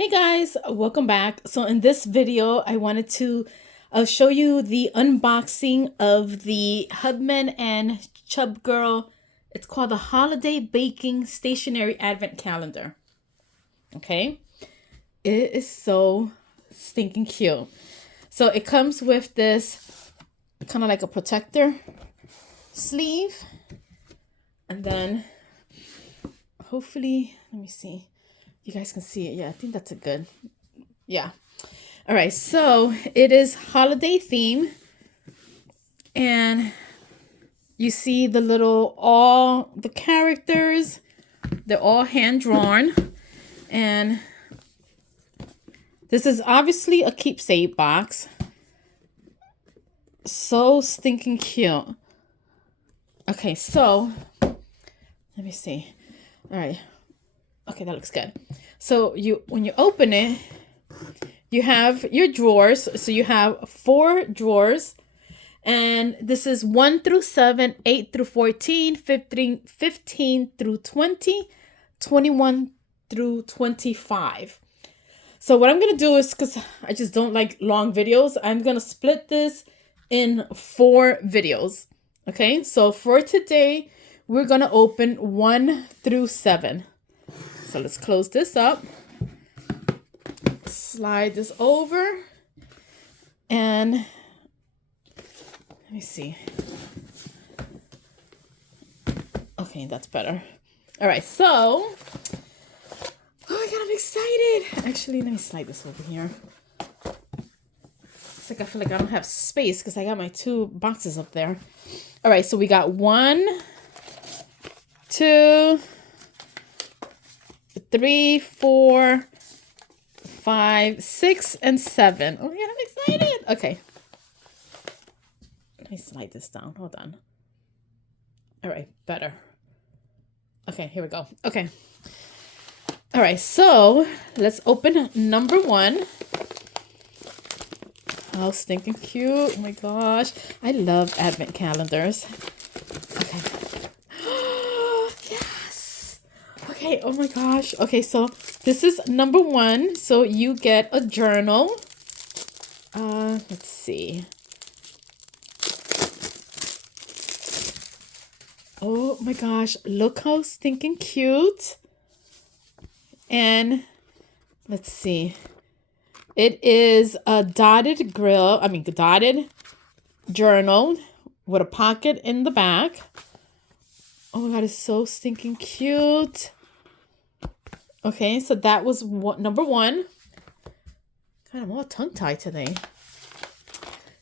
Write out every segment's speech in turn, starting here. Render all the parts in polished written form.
Hey guys, welcome back. So in this video, I wanted to show you the unboxing of the Hubman and Chubgirl. It's called the Holiday Baking Stationery Advent Calendar. Okay, it is so stinking cute. So it comes with this kind of like a protector sleeve, and then hopefully, let me see. You guys can see it. Yeah, I think that's a good. Yeah. All right. So it is holiday theme. And you see the all the characters. They're all hand drawn. And this is obviously a keepsake box. So stinking cute. Okay. So let me see. All right. Okay, that looks good. So when you open it, you have your drawers. So you have 4 drawers. And this is 1 through 7, 8 through 14, 15 through 20, 21 through 25. So what I'm going to do is, because I just don't like long videos, I'm going to split this in 4 videos. Okay, so for today, we're going to open 1 through 7. So let's close this up, slide this over, and let me see. Okay, that's better. All right, so, oh my God, I'm excited. Actually, let me slide this over here. It's like I feel like I don't have space because I got my 2 boxes up there. All right, so we got 1, 2, 3, 4, 5, 6, and 7. Oh my God, I'm excited. Okay. Let me slide this down. Hold on. All right, better. Okay, here we go. Okay. All right, so let's open number 1. How stinking cute. Oh my gosh. I love advent calendars. Okay. Yes. Okay, oh my gosh. Okay, so this is number 1. So you get a journal. Let's see. Oh my gosh, look how stinking cute. And let's see. It is a dotted journal with a pocket in the back. Oh my God, it's so stinking cute. Okay, so that was number 1. God, I'm all tongue-tied today.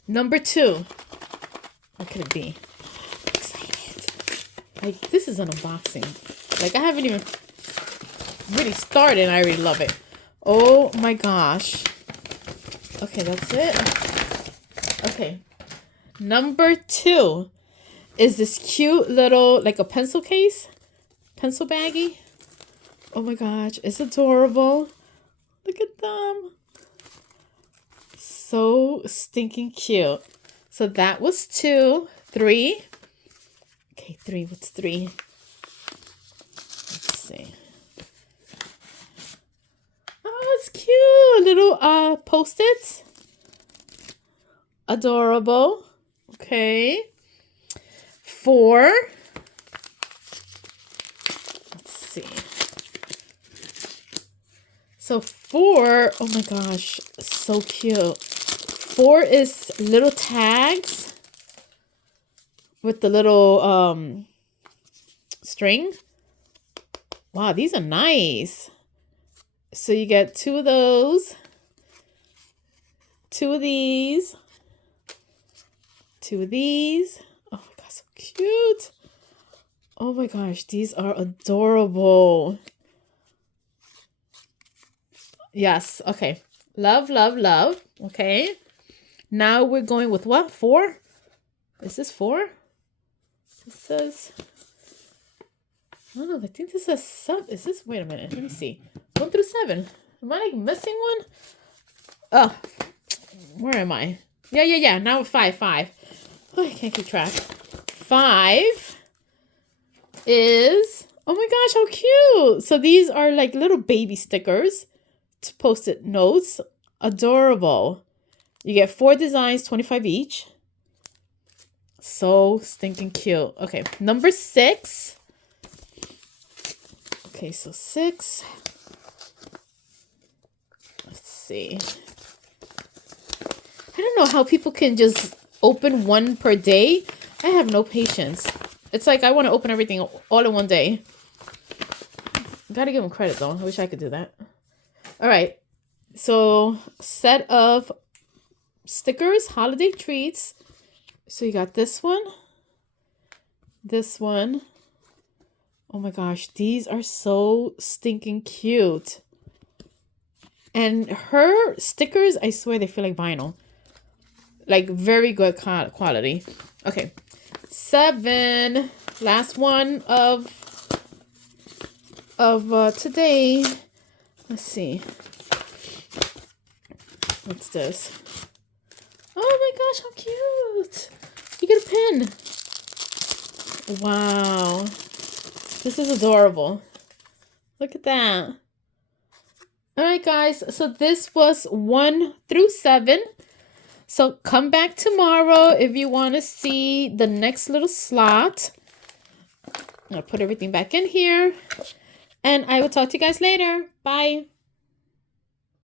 Number 2. What could it be? I'm excited. Like, this is an unboxing. Like, I haven't even really started and I already love it. Oh my gosh. Okay, that's it. Okay. Number 2 is this cute little, like a pencil case. Pencil baggie. Oh my gosh, it's adorable. Look at them. So stinking cute. So that was 2. 3. Okay, 3. What's 3? Let's see. Oh, it's cute. Little Post-its. Adorable. Okay. 4. Let's see. So 4, oh my gosh, so cute. 4 is little tags with the little string. Wow, these are nice. So you get 2 of those, 2 of these, 2 of these. Oh my God, so cute. Oh my gosh, these are adorable. Yes, okay. Love, love, love. Okay. Now we're going with what? 4? Is this 4? This says, I don't know. I think this says sub. Is this? Wait a minute. Let me see. 1 through 7. Am I like missing one? Oh, where am I? Yeah. Now 5. Oh, I can't keep track. 5 is, oh my gosh, how cute. So these are like little baby stickers. Post-it notes. Adorable. You get 4 designs, 25 each. So stinking cute. Okay, number 6. Okay, so 6. Let's see. I don't know how people can just open one per day. I have no patience. It's like I want to open everything all in one day. Gotta give them credit though. I wish I could do that. All right. So set of stickers, holiday treats. So you got this one. This one. Oh my gosh. These are so stinking cute. And her stickers, I swear they feel like vinyl. Like very good quality. Okay. 7. Last one of today. Let's see. What's this? Oh my gosh, how cute. You get a pin. Wow. This is adorable. Look at that. All right, guys. So this was 1 through 7. So come back tomorrow if you want to see the next little slot. I'll put everything back in here. And I will talk to you guys later. Bye.